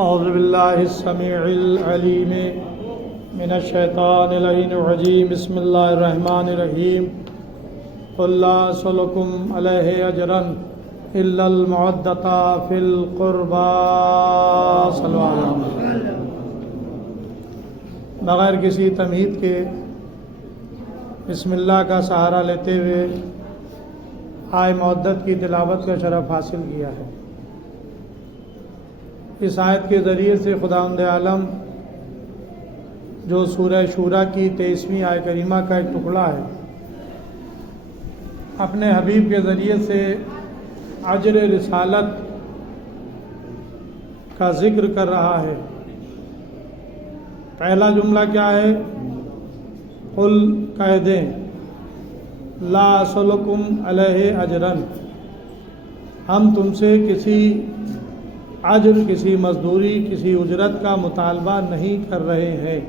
اعوذ باللہ السمیع العلیم من الشیطان اللعین الرجیم بسم اللہ الرحمن الرحیم قل لا اسألکم علیہ اجرا الا المودۃ فی القربى صلی اللہ علیہ وسلم۔ بغیر کسی تمہید کے بسم اللہ کا سہارا لیتے ہوئے آئے مودت کی تلاوت کا شرف حاصل کیا ہے۔ اس آیت کے ذریعے سے خداوند عالم جو سورہ شورا کی 23ویں آیت کریمہ کا ایک ٹکڑا ہے، اپنے حبیب کے ذریعے سے اجر رسالت کا ذکر کر رہا ہے۔ پہلا جملہ کیا ہے؟ قل کہہ دیں لا اسألکم علیہ اجرا، ہم تم سے کسی اجر، کسی مزدوری، کسی اجرت کا مطالبہ نہیں کر رہے ہیں،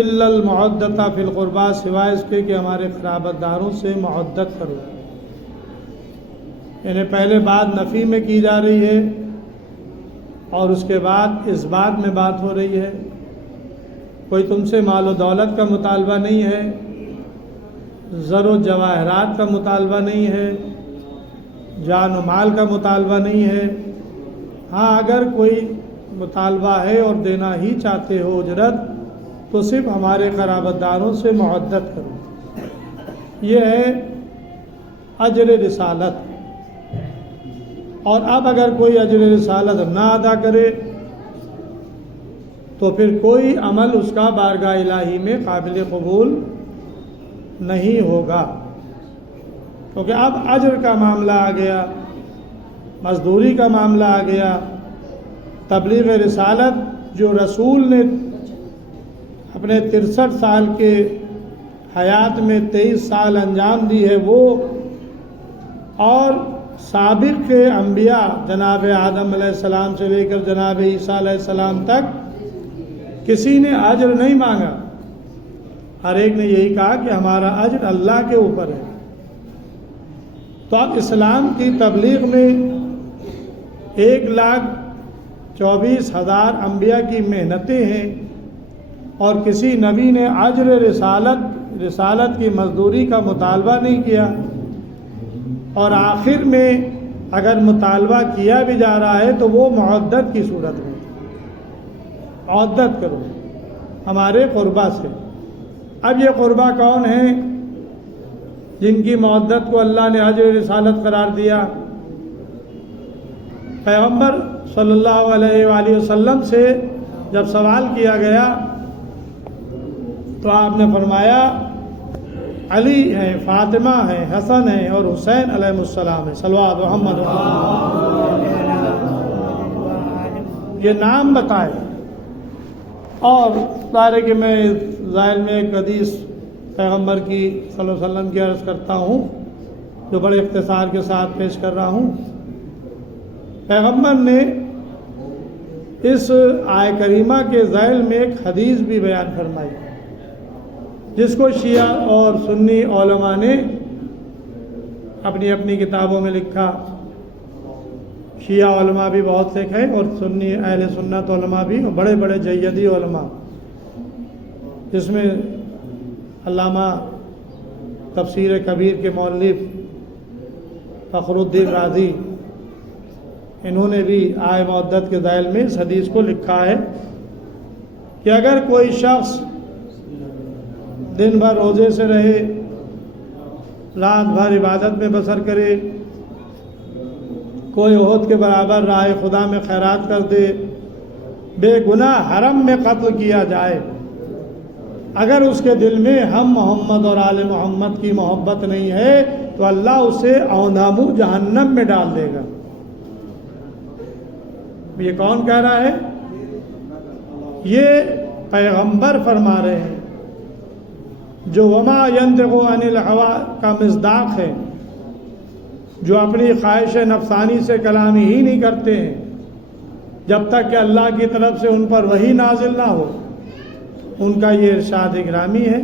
الا المودۃ فی القربى، سوائے اس کے کہ ہمارے قرابت داروں سے مودت کرو۔ یعنی پہلے بات نفی میں کی جا رہی ہے اور اس کے بعد اس بات میں بات ہو رہی ہے۔ کوئی تم سے مال و دولت کا مطالبہ نہیں ہے، زر و جواہرات کا مطالبہ نہیں ہے، جان و مال کا مطالبہ نہیں ہے۔ ہاں اگر کوئی مطالبہ ہے اور دینا ہی چاہتے ہو اجرت، تو صرف ہمارے قرابت داروں سے مودت کرو۔ یہ ہے اجر رسالت۔ اور اب اگر کوئی اجر رسالت نہ ادا کرے تو پھر کوئی عمل اس کا بارگاہ الہی میں قابل قبول نہیں ہوگا، کیونکہ اب اجر کا معاملہ آ گیا، مزدوری کا معاملہ آ گیا۔ تبلیغ رسالت جو رسول نے اپنے 63 سال کے حیات میں 23 سال انجام دی ہے وہ، اور سابق کے انبیاء جناب آدم علیہ السلام سے لے کر جناب عیسیٰ علیہ السلام تک کسی نے اجر نہیں مانگا۔ ہر ایک نے یہی کہا کہ ہمارا اجر اللہ کے اوپر ہے۔ تو اب اسلام کی تبلیغ میں 1,24,000 انبیاء کی محنتیں ہیں، اور کسی نبی نے اجر رسالت کی مزدوری کا مطالبہ نہیں کیا، اور آخر میں اگر مطالبہ کیا بھی جا رہا ہے تو وہ مودت کی صورت میں، مودت کرو ہمارے قربا سے۔ اب یہ قربا کون ہیں جن کی مودت کو اللہ نے اجر رسالت قرار دیا؟ پیغمبر صلی اللہ علیہ وآلہ وسلم سے جب سوال کیا گیا تو آپ نے فرمایا علی ہیں، فاطمہ ہیں، حسن ہیں اور حسین علیہ السلام ہیں، صلوات محمد۔ یہ نام بتائے، اور ظاہر ہے کہ میں ظاہر میں ایک حدیث پیغمبر کی صلی اللہ علیہ وسلم کی عرض کرتا ہوں جو بڑے اختصار کے ساتھ پیش کر رہا ہوں۔ پیغمبر نے اس آیہ کریمہ کے ذیل میں ایک حدیث بھی بیان فرمائی، جس کو شیعہ اور سنی علماء نے اپنی اپنی کتابوں میں لکھا۔ شیعہ علماء بھی بہت سے ہیں اور سنی اہل سنت علماء بھی، اور بڑے بڑے جیدی علماء، جس میں علامہ تفسیر کبیر کے مؤلف فخر الدین رازی، انہوں نے بھی آئے مودت کے ذیل میں اس حدیث کو لکھا ہے کہ اگر کوئی شخص دن بھر روزے سے رہے، رات بھر عبادت میں بسر کرے، کوئی احد کے برابر راہ خدا میں خیرات کر دے، بے گناہ حرم میں قتل کیا جائے، اگر اس کے دل میں ہم محمد اور آل محمد کی محبت نہیں ہے تو اللہ اسے اونامو جہنم میں ڈال دے گا۔ یہ کون کہہ رہا ہے؟ یہ پیغمبر فرما رہے ہیں، جو وما ینطق عن الہویٰ کا مصداق ہے، جو اپنی خواہش نفسانی سے کلام ہی نہیں کرتے ہیں جب تک کہ اللہ کی طرف سے ان پر وحی نازل نہ ہو۔ ان کا یہ ارشاد گرامی ہے۔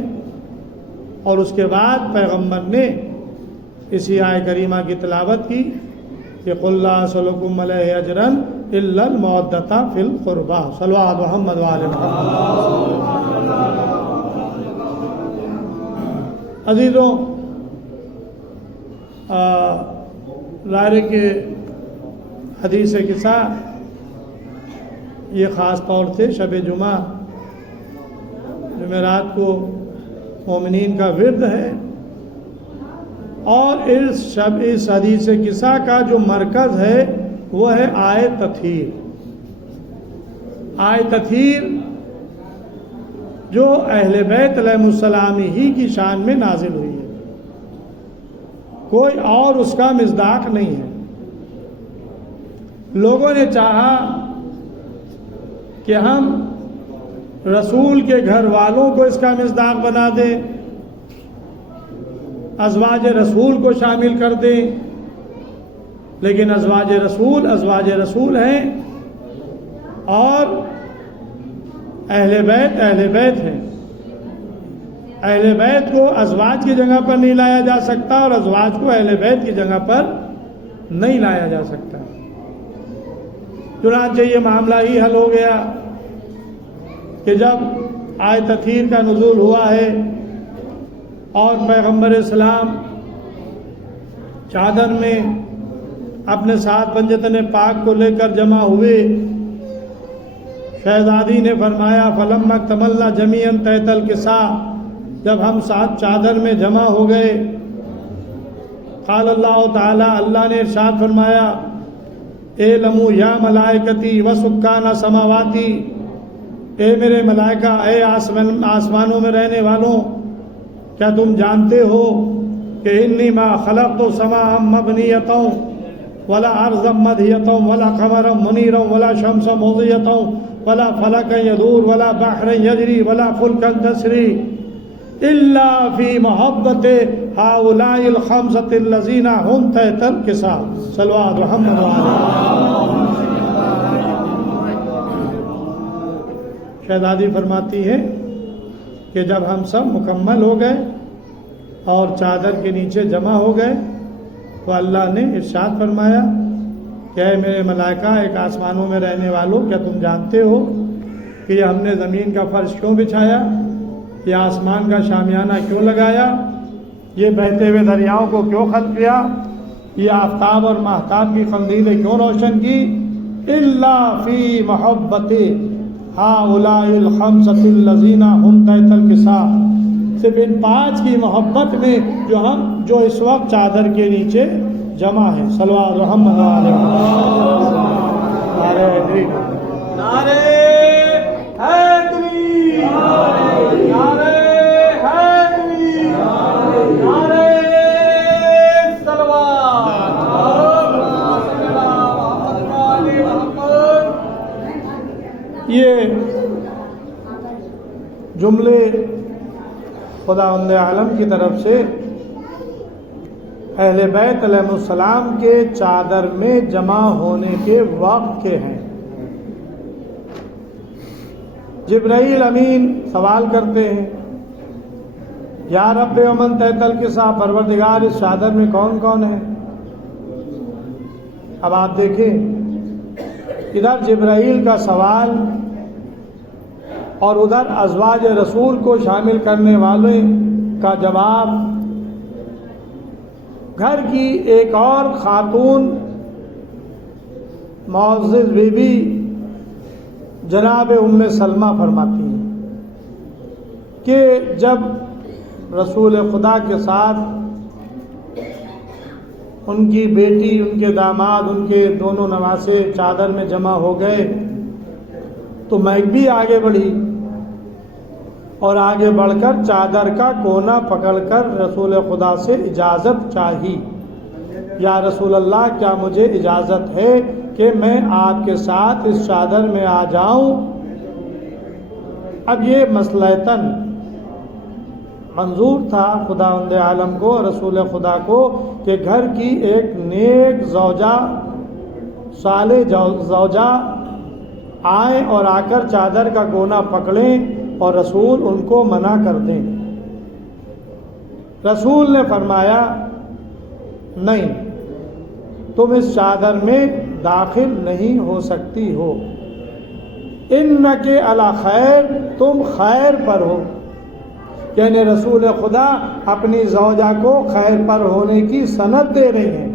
اور اس کے بعد پیغمبر نے اسی آیہ کریمہ کی تلاوت کی کہ قل لا اسألکم علیہ اجرا الا المودۃ فی القربى صلی اللہ علیہ محمد وآل محمد۔ عزیزوں، ظاہر کے حدیث قصہ یہ خاص طور سے شب جمعہ جمعرات کو مومنین کا ورد ہے، اور اس حدیث قصہ کا جو مرکز ہے وہ ہے آیت تطہیر۔ آیت تطہیر جو اہل بیت علیہ السلام ہی کی شان میں نازل ہوئی ہے، کوئی اور اس کا مصداق نہیں ہے۔ لوگوں نے چاہا کہ ہم رسول کے گھر والوں کو اس کا مصداق بنا دیں، ازواج رسول کو شامل کر دیں، لیکن ازواج رسول ہیں، اور اہل بیت ہیں۔ اہل بیت کو ازواج کی جگہ پر نہیں لایا جا سکتا، اور ازواج کو اہل بیت کی جگہ پر نہیں لایا جا سکتا۔ چنانچہ یہ معاملہ ہی حل ہو گیا کہ جب آیت تطہیر کا نزول ہوا ہے اور پیغمبر اسلام چادر میں اپنے ساتھ پنجتن پاک کو لے کر جمع ہوئے، شہزادی نے فرمایا فلما اکتملنا جمیعا تحت الکساء، جب ہم ساتھ چادر میں جمع ہو گئے، قال اللہ تعالی، اللہ نے ارشاد فرمایا اعلموا یا ملائکتی و سکان سماواتی، اے میرے ملائکہ، اے آسمانوں میں رہنے والوں، کیا تم جانتے ہو کہ انی ما خلقت سماء مبنیۃ ولا ارضا مدحیۃ ولا قمرا منیرا ولا شمسا مضیۃ ولا فلکا یدور ولا بحرا یجری ولا فلکا تسری الا فی محبت ہؤلاء الخمسۃ الذین هم تحت الکساء صلی اللہ علیہ محمد۔ شہزادی فرماتی ہے کہ جب ہم سب مکمل ہو گئے اور چادر کے نیچے جمع ہو گئے تو اللہ نے ارشاد فرمایا کہ اے میرے ملائکہ، ایک آسمانوں میں رہنے والوں، کیا تم جانتے ہو کہ یہ ہم نے زمین کا فرش کیوں بچھایا، یہ آسمان کا شامیانہ کیوں لگایا، یہ بہتے ہوئے دریاؤں کو کیوں خلق کیا، یہ آفتاب اور ماہتاب کی قندیلیں کیوں روشن کی، الا فی محبت ہؤلاء الخمسۃ الذین هم تحت الکساء، صرف ان 5 کی محبت میں جو اس وقت چادر کے نیچے جمع ہے۔ صلی اللہ علیہ وسلم۔ نعرہ حیدری، نعرہ حیدری، نعرہ صلوات۔ یہ جملے خداوند عالم کی طرف سے اہل بیت علیہ السلام کے چادر میں جمع ہونے کے وقت کے ہیں۔ جبرائیل امین سوال کرتے ہیں، یا رب ومن تحت الکساء، پروردگار اس چادر میں کون کون ہے؟ اب آپ دیکھیں، ادھر جبرائیل کا سوال اور ادھر ازواج رسول کو شامل کرنے والے کا جواب۔ گھر کی ایک اور خاتون معزز بی بی جناب ام سلمہ فرماتی ہیں کہ جب رسول خدا کے ساتھ ان کی بیٹی، ان کے داماد، ان کے دونوں نواسے چادر میں جمع ہو گئے تو میں بھی آگے بڑھی، اور آگے بڑھ کر چادر کا کونا پکڑ کر رسول خدا سے اجازت چاہی، یا رسول اللہ، کیا مجھے اجازت ہے کہ میں آپ کے ساتھ اس چادر میں آ جاؤں؟ اب یہ مسلحتاً منظور تھا خداوند عالم کو، رسول خدا کو، کہ گھر کی ایک نیک زوجہ، صالح زوجہ آئیں اور آ کر چادر کا کونا پکڑیں اور رسول ان کو منع کر دیں۔ رسول نے فرمایا نہیں، تم اس چادر میں داخل نہیں ہو سکتی ہو، انک علی خیر، تم خیر پر ہو، یعنی رسول خدا اپنی زوجہ کو خیر پر ہونے کی سند دے رہے ہیں،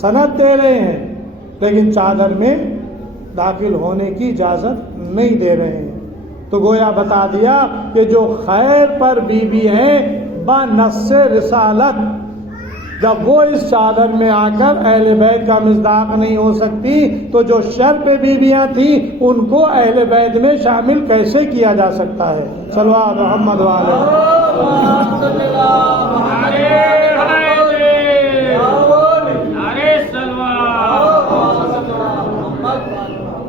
سند دے رہے ہیں، لیکن چادر میں داخل ہونے کی اجازت نہیں دے رہے ہیں۔ تو گویا بتا دیا کہ جو خیر پر بیوی ہیں بنص رسالت، جب وہ اس چادر میں آ کر اہل بیت کا مصداق نہیں ہو سکتی تو جو شر پہ بیویاں تھیں ان کو اہل بیت میں شامل کیسے کیا جا سکتا ہے؟ صلوات محمد والے۔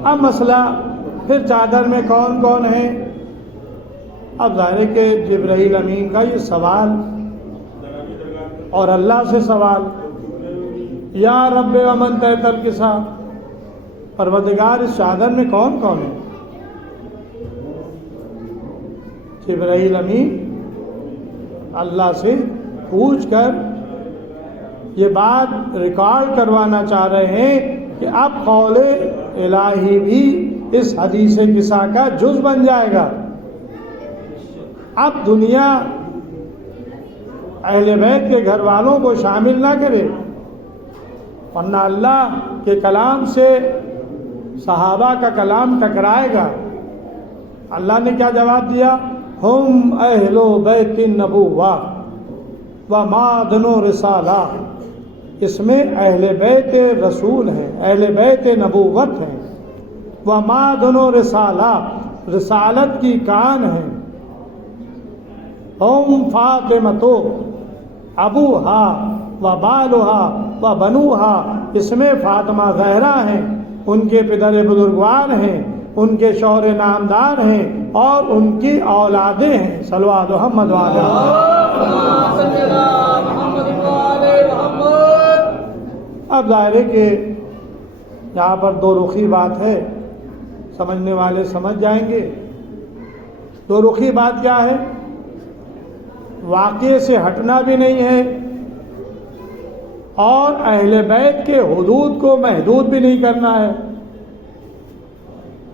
اب مسئلہ پھر چادر میں کون کون ہیں؟ اب ظاہر ہے کہ جبرائیل امین کا یہ سوال اور اللہ سے سوال، یا رب ومن تحت الکساء، پروردگار اس چادر میں کون کون ہے؟ جبرائیل امین اللہ سے پوچھ کر یہ بات ریکارڈ کروانا چاہ رہے ہیں کہ اب قول الہی بھی اس حدیث کسا کا جز بن جائے گا۔ اب دنیا اہل بیت کے گھر والوں کو شامل نہ کرے، ورنہ اللہ کے کلام سے صحابہ کا کلام ٹکرائے گا۔ اللہ نے کیا جواب دیا؟ ہم اہل بیت النبوہ و معدن رسالہ، اس میں اہل بیت رسول ہیں، اہل بیت نبوت ہیں، و معدن رسالہ، رسالت کی کان ہیں، ہم فاطمۃ ابوہا و بالہا و بنوہا، اس میں فاطمہ زہرا ہیں، ان کے پدر بزرگوار ہیں، ان کے شوہر نامدار ہیں اور ان کی اولادیں ہیں۔ صلوات محمد وعلی اب ظاہر ہے کہ یہاں پر دو رخی بات ہے، سمجھنے والے سمجھ جائیں گے۔ دو رخی بات کیا ہے؟ واقعے سے ہٹنا بھی نہیں ہے اور اہل بیت کے حدود کو محدود بھی نہیں کرنا ہے،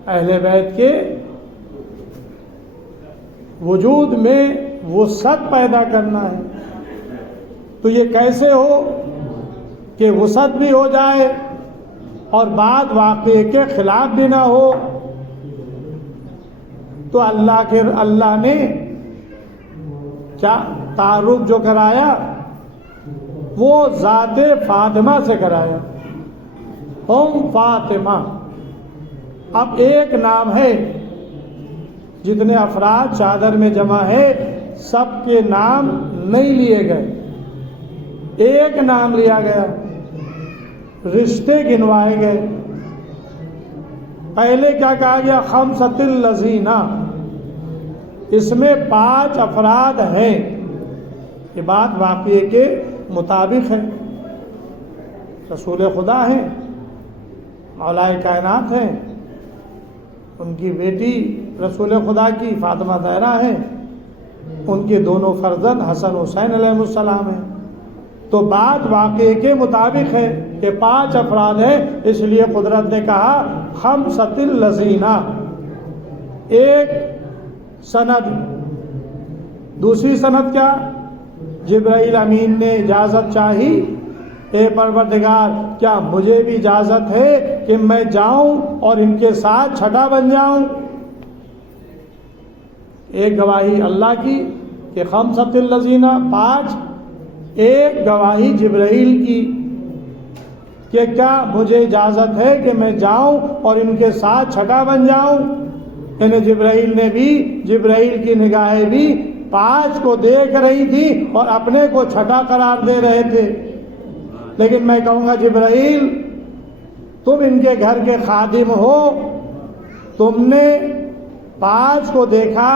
اہل بیت کے وجود میں وسعت پیدا کرنا ہے۔ تو یہ کیسے ہو کہ وسعت بھی ہو جائے اور بات واقعے کے خلاف بھی نہ ہو؟ تو اللہ نے کیا تعارف جو کرایا وہ ذات فاطمہ سے کرایا، ہم فاطمہ۔ اب ایک نام ہے، جتنے افراد چادر میں جمع ہے سب کے نام نہیں لیے گئے، ایک نام لیا گیا، رشتے گنوائے گئے۔ پہلے کیا کہا گیا؟ خمسۃ الذین، اس میں 5 افراد ہیں۔ یہ بات واقعے کے مطابق ہے، رسول خدا ہیں، اولائے کائنات ہیں، ان کی بیٹی رسول خدا کی فاطمہ زہرا ہیں، ان کے دونوں فرزند حسن حسین علیہ السلام ہیں۔ تو بات واقعے کے مطابق ہے کہ 5 افراد ہیں، اس لیے قدرت نے کہا خمسۃ الذین، ایک سند۔ دوسری سند کیا؟ جبرائیل امین نے اجازت چاہی، اے پروردگار کیا مجھے بھی اجازت ہے کہ میں جاؤں اور ان کے ساتھ چھٹا بن جاؤں؟ ایک گواہی اللہ کی کہ خمسۃ الذین 5، ایک گواہی جبرائیل کی کہ کیا مجھے اجازت ہے کہ میں جاؤں اور ان کے ساتھ چھٹا بن جاؤں؟ یعنی جبرائیل کی نگاہیں بھی 5 کو دیکھ رہی تھی اور اپنے کو چھٹا قرار دے رہے تھے۔ لیکن میں کہوں گا جبرائیل تم ان کے گھر کے خادم ہو، تم نے 5 کو دیکھا،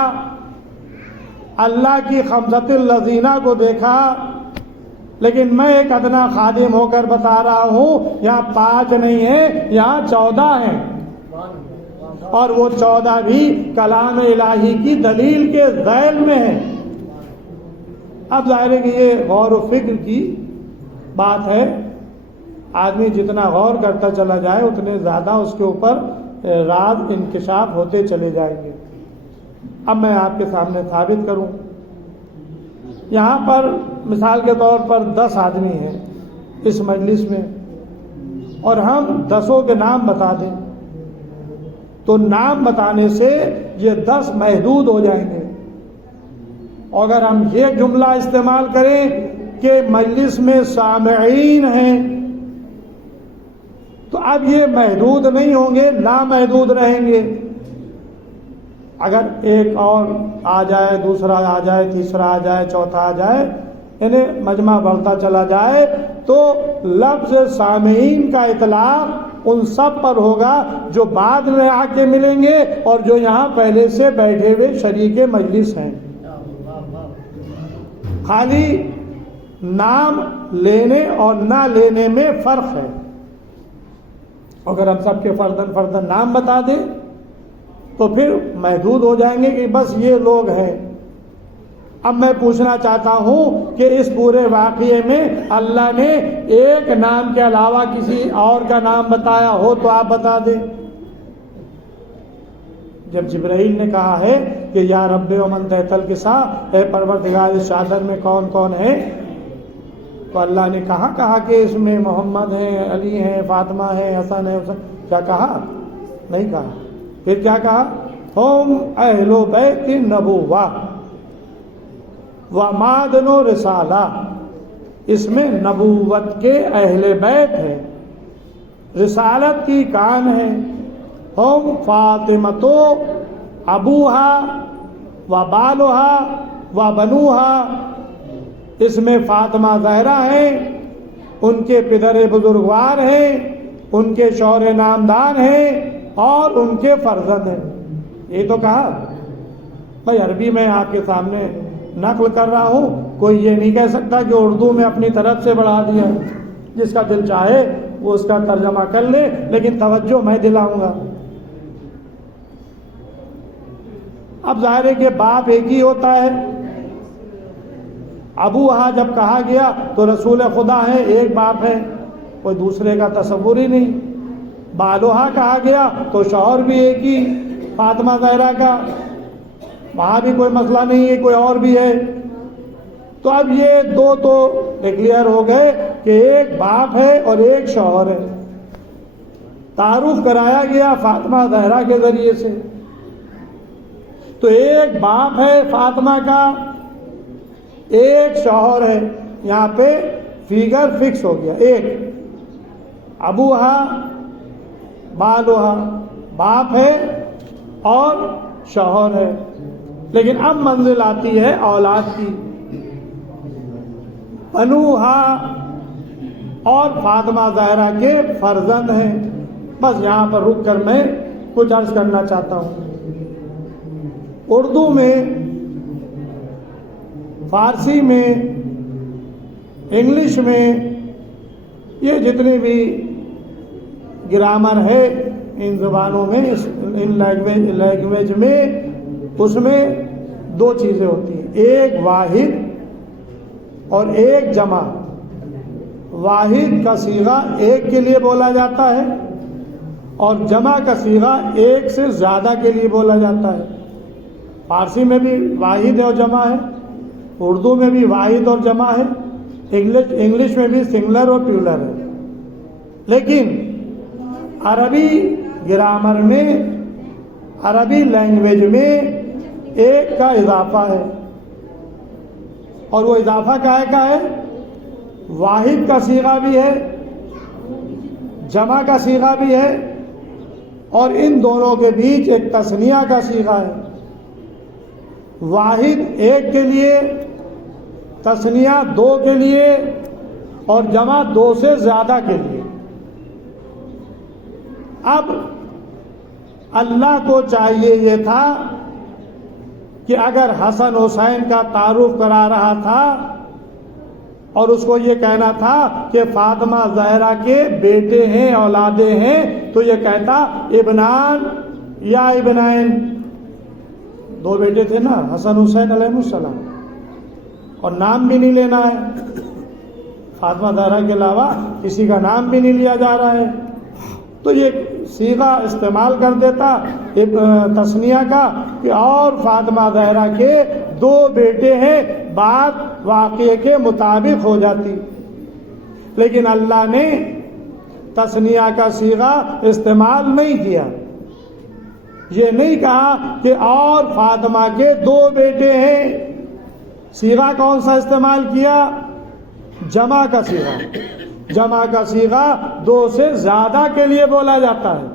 اللہ کی خمسۃ الذین کو دیکھا، لیکن میں ایک ادنا خادم ہو کر بتا رہا ہوں یہاں 5 نہیں ہیں، یہاں 14 ہیں، اور وہ 14 بھی کلام الہی کی دلیل کے ذیل میں ہیں۔ اب ظاہر ہے کہ یہ غور و فکر کی بات ہے آدمی جتنا غور کرتا چلا جائے اتنے زیادہ اس کے اوپر راز انکشاف ہوتے چلے جائیں گے۔ اب میں آپ کے سامنے ثابت کروں، یہاں پر مثال کے طور پر 10 آدمی ہیں اس مجلس میں، اور ہم 10 کے نام بتا دیں تو نام بتانے سے یہ 10 محدود ہو جائیں گے۔ اگر ہم یہ جملہ استعمال کریں کہ مجلس میں سامعین ہیں تو اب یہ محدود نہیں ہوں گے، لامحدود رہیں گے۔ اگر ایک اور آ جائے، دوسرا آ جائے، تیسرا آ جائے، چوتھا آ جائے، یعنی مجمع بڑھتا چلا جائے تو لفظ سامعین کا اطلاق ان سب پر ہوگا جو بعد میں آ کے ملیں گے اور جو یہاں پہلے سے بیٹھے ہوئے شریک مجلس ہیں۔ خالی نام لینے اور نہ لینے میں فرق ہے۔ اگر ہم سب کے فردن نام بتا دیں تو پھر محدود ہو جائیں گے کہ بس یہ لوگ ہیں۔ اب میں پوچھنا چاہتا ہوں کہ اس پورے واقعے میں اللہ نے ایک نام کے علاوہ کسی اور کا نام بتایا ہو تو آپ بتا دیں۔ جب جبرائیل نے کہا ہے کہ یا رب و من تحت الکساء، اے پروردگار اس چادر میں کون کون ہے، تو اللہ نے کہا کہ اس میں محمد ہیں، علی ہیں، فاطمہ ہیں، حسن ہے، حسین، کیا کہا؟ نہیں کہا۔ پھر کیا کہا؟ ہم اہل بیت النبوہ ومعدن رسالہ، اس میں نبوت کے اہل بیت ہے، رسالت کی کان ہے۔ ہم فاطمہ ابوہا و بالوہا و بنوہا، اس میں فاطمہ زہرا ہیں، ان کے پدر بزرگوار ہیں، ان کے شوہر نامدار ہیں اور ان کے فرزند ہیں۔ یہ تو کہا بھائی، عربی میں آپ کے سامنے نقل کر رہا ہوں، کوئی یہ نہیں کہہ سکتا کہ اردو میں اپنی طرف سے بڑھا دیا۔ جس کا دل چاہے وہ اس کا ترجمہ کر لے، لیکن توجہ میں دلاؤں گا۔ اب ظاہر ہے کہ باپ ایک ہی ہوتا ہے۔ ابوہا جب کہا گیا تو رسول خدا ہے، ایک باپ ہے، کوئی دوسرے کا تصور ہی نہیں۔ بالوہا کہا گیا تو شوہر بھی ایک ہی، فاطمہ زہرا کا، وہاں بھی کوئی مسئلہ نہیں ہے، کوئی اور بھی ہے۔ تو اب یہ دو تو ڈکلیئر ہو گئے کہ ایک باپ ہے اور ایک شوہر ہے۔ تعارف کرایا گیا فاطمہ زہرا کے ذریعے سے، تو ایک باپ ہے فاطمہ کا، ایک شوہر ہے۔ یہاں پہ فیگر فکس ہو گیا، ایک ابوہا بالوہا، باپ ہے اور شوہر ہے۔ لیکن اب منزل آتی ہے اولاد کی، بنوہا اور فاطمہ زہرا کے فرزند ہیں۔ بس یہاں پر رک کر میں کچھ عرض کرنا چاہتا ہوں۔ اردو میں، فارسی میں، انگلش میں، یہ جتنی بھی گرامر ہے ان زبانوں میں، ان لینگویج میں، اس میں 2 چیزیں ہوتی ہیں، ایک واحد اور ایک جمع۔ واحد کا صیغہ ایک کے لیے بولا جاتا ہے اور جمع کا صیغہ ایک سے زیادہ کے لیے بولا جاتا ہے۔ فارسی میں بھی واحد ہے اور جمع ہے، اردو میں بھی واحد اور جمع ہے، انگلش میں بھی سنگولر اور پیولر ہے۔ لیکن عربی گرامر میں، عربی لینگویج میں ایک کا اضافہ ہے، اور وہ اضافہ کا ہے واحد کا صیغہ بھی ہے، جمع کا صیغہ بھی ہے، اور ان دونوں کے بیچ ایک تثنیہ کا صیغہ ہے۔ واحد ایک کے لیے، تثنیہ 2 کے لیے، اور جمع 2 سے زیادہ کے لیے۔ اب اللہ کو چاہیے یہ تھا کہ اگر حسن حسین کا تعارف کرا رہا تھا اور اس کو یہ کہنا تھا کہ فاطمہ زہرا کے بیٹے ہیں، اولادیں ہیں، تو یہ کہتا ابنان یا ابنائن، 2 بیٹے تھے نا، حسن حسین علیہ السلام، اور نام بھی نہیں لینا ہے۔ فاطمہ زہرا کے علاوہ کسی کا نام بھی نہیں لیا جا رہا ہے، تو یہ صیغہ استعمال کر دیتا تثنیہ کا کہ اور فاطمہ زہرا کے 2 بیٹے ہیں، بات واقعے کے مطابق ہو جاتی، لیکن اللہ نے تثنیہ کا صیغہ استعمال نہیں کیا۔ یہ نہیں کہا کہ اور فاطمہ کے 2 بیٹے ہیں، صیغہ کون سا استعمال کیا؟ جمع کا صیغہ۔ جمع کا صیغہ 2 سے زیادہ کے لیے بولا جاتا ہے،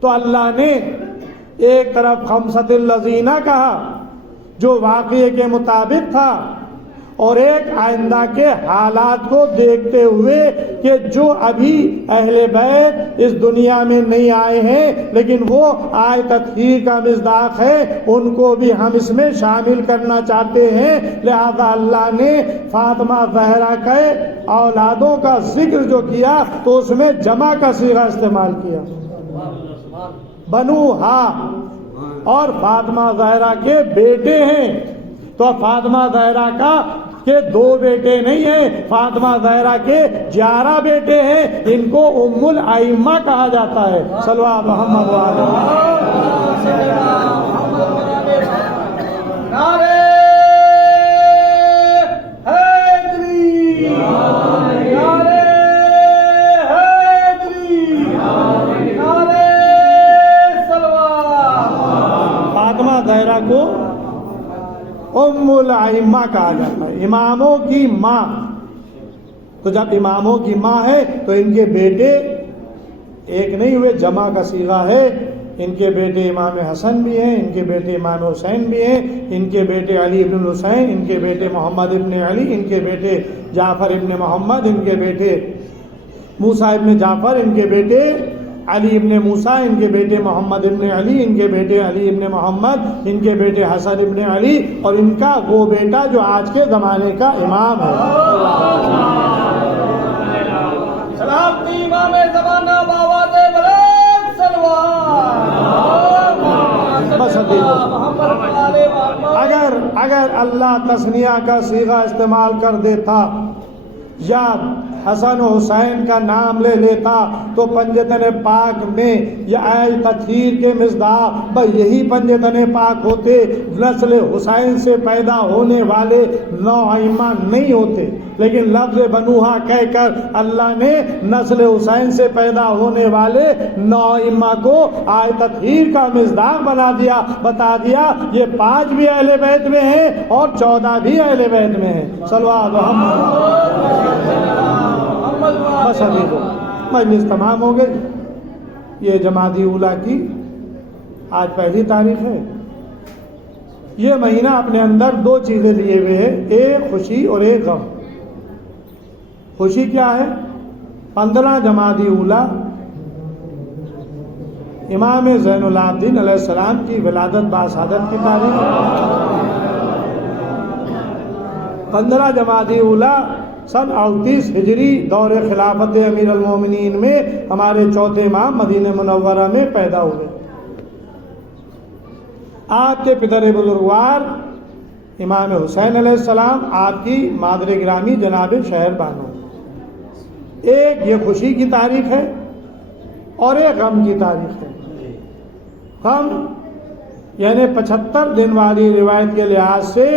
تو اللہ نے ایک طرف خمسۃ الذین کہا جو واقعے کے مطابق تھا، اور ایک آئندہ کے حالات کو دیکھتے ہوئے کہ جو ابھی اہل بیت اس دنیا میں نہیں آئے ہیں لیکن وہ آئے تطہیر کا مصداق ہے، ان کو بھی ہم اس میں شامل کرنا چاہتے ہیں، لہذا اللہ نے فاطمہ زہرا کے اولادوں کا ذکر جو کیا تو اس میں جمع کا صیغہ استعمال کیا، بنو ہا، اور فاطمہ زہرا کے بیٹے ہیں، تو فاطمہ زہرا کا کہ 2 بیٹے نہیں ہیں، فاطمہ زہرا کے 11 بیٹے ہیں، ان کو ام الائمہ کہا جاتا ہے۔ صلو علی محمد وعلی نعرے حیدری، نعرے حیدری، نعرے صلوات۔ فاطمہ زہرا کو ام الائمہ کہا جاتا ہے، اماموں کی ماں، تو جب اماموں کی ماں ہے تو ان کے بیٹے ایک نہیں ہوئے، جمع کا صیغہ ہے، ان کے بیٹے امام حسن بھی ہیں، ان کے بیٹے امام حسین بھی ہیں، ان کے بیٹے علی ابن الحسین، ان کے بیٹے محمد ابن علی، ان کے بیٹے جعفر ابن محمد، ان کے بیٹے موسیٰ ابن جعفر، ان کے بیٹے علی ابن موسیٰ، ان کے بیٹے محمد ابن علی، ان کے بیٹے علی ابن محمد، ان کے بیٹے حسن ابن علی، اور ان کا وہ بیٹا جو آج کے زمانے کا امام ہے۔ سلامتی امام زمانہ باواز بلند سلوات۔ بس اگر اللہ تثنیہ کا صیغہ استعمال کر دیتا یا حسن و حسین کا نام لے لیتا تو پنجتن پاک میں یا آئے تطہیر کے مصداق یہی پنجتن پاک ہوتے، نسل حسین سے پیدا ہونے والے 9 ائمہ نہیں ہوتے، لیکن لفظ بنوہا کہہ کر اللہ نے نسل حسین سے پیدا ہونے والے 9 ائمہ کو آئے تطہیر کا مصداق بنا دیا، بتا دیا یہ 5 بھی اہل بیت میں ہیں اور 14 بھی اہل بیت میں ہیں۔ صلوات محمد۔ بس ابھی تو مجلس تمام ہو گئی۔ یہ جمادی اولیٰ کی آج پہلی تاریخ ہے۔ یہ مہینہ اپنے اندر 2 چیزیں لیے ہوئے ہیں، ایک خوشی اور ایک غم۔ خوشی کیا ہے؟ 15 جمادی اولیٰ امام زین العابدین علیہ السلام کی ولادت باسعادت کی تاریخ ہے۔ 15 جمادی اولیٰ سن 38 ہجری دور خلافت امیر المومنین میں ہمارے چوتھے امام مدینہ منورہ میں پیدا ہوئے۔ آپ کے پدر بزرگوار امام حسین علیہ السلام، آپ کی مادر گرامی جناب شہر بانو۔ ایک یہ خوشی کی تاریخ ہے اور ایک غم کی تاریخ ہے۔ غم یعنی 75 دن والی روایت کے لحاظ سے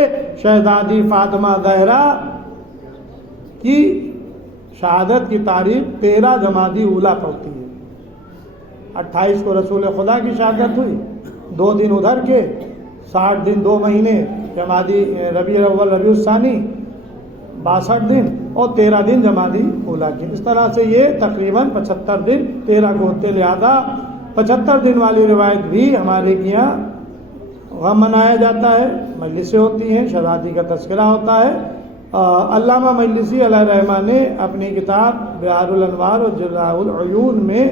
شہزادی فاطمہ زہرا کی شہادت کی تاریخ 13 جمادی اولیٰ پڑتی ہے۔ 28 کو رسول خدا کی شہادت ہوئی، 2 دن ادھر کے، 60 دن 2 مہینے جمادی ربیع الاول ربیع الثانی 62 دن، اور 13 دن جمادی اولیٰ کے۔ اس طرح سے یہ تقریباً 75 دن 13 کو ہوتے، لہذا 75 دن والی روایت بھی ہمارے یہاں غم منایا جاتا ہے، مجلسیں ہوتی ہیں، شہزادی کا تذکرہ ہوتا ہے۔ علامہ مجلسی علیہ رحمہ نے اپنی کتاب بحار الانوار اور جلاء العیون میں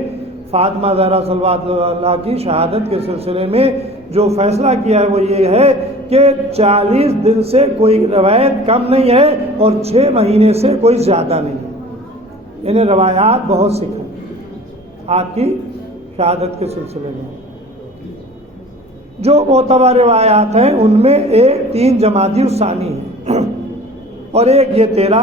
فاطمہ زہرا صلوات اللہ کی شہادت کے سلسلے میں جو فیصلہ کیا ہے وہ یہ ہے کہ 40 دن سے کوئی روایت کم نہیں ہے اور 6 مہینے سے کوئی زیادہ نہیں ہے، یعنی روایات بہت سکھ ہیں آپ کی شہادت کے سلسلے میں۔ جو معتبر روایات ہیں ان میں ایک 3 جمادی الثانی ہے اور ایک یہ 13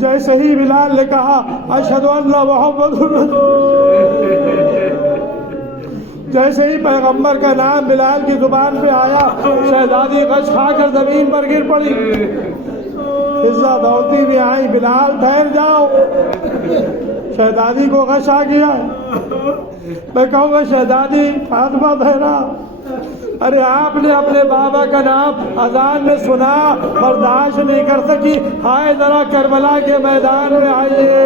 جیسے ہی بلال نے کہا اشہد ان لا محمد جیسے ہی پیغمبر کا نام بلال کی زبان پہ آیا شہزادی غش کھا کر زمین پر گر پڑی. فضہ دوڑتی بھی آئی بلال ٹھہر جاؤ. شہزادی کو غش آ گیا. میں کہوں گا شہزادی فاطمہ بہنا ارے آپ نے اپنے بابا کا نام اذان میں سنا برداشت نہیں کر سکی. ہائے ذرا کربلا کے میدان میں آئیے.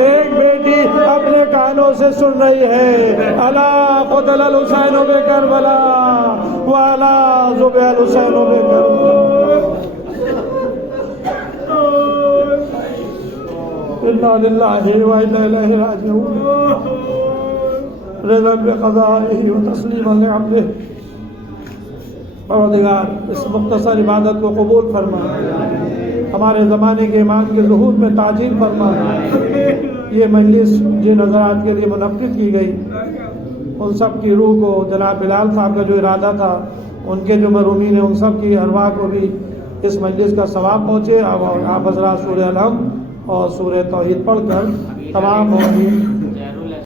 ایک بیٹی اپنے کانوں سے سن رہی ہے الا قتل الحسین بکربلا والا ذبح الحسین بکربلا. انا للہ و انا الیہ راجعون. رضا بقضائہ و تسلیما لعبدہ. پروردگار اس مختصر عبادت کو قبول فرما. ہمارے زمانے کے ایمان کے ظہور میں تعجیل فرما. یہ مجلس جن حضرات کے لیے منعقد کی گئی ان سب کی روح کو جناب بلال صاحب کا جو ارادہ تھا ان کے جو مرحومین ہیں ان سب کی ارواح کو بھی اس مجلس کا ثواب پہنچے. آپ حضرات سورہ الحمد اور سورہ توحید پڑھ کر تمام مومنین